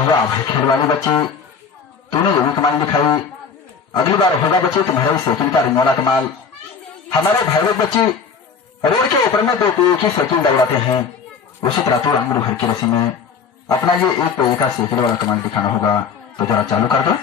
वाह भाई खेल वाली बच्ची, तूने ये भी कमाल दिखाई। अगली बार होगा बच्ची तुम्हारे साइकिल का रिंग वाला कमाल। हमारे भाई लोग बच्ची रोड के ऊपर में दो पहिए की साइकिल दौड़ाते हैं, उसी तरह तो रंग भर की रस्सी में अपना ये एक पहिए का साइकिल वाला कमाल दिखाना होगा। तो जरा चालू कर दो।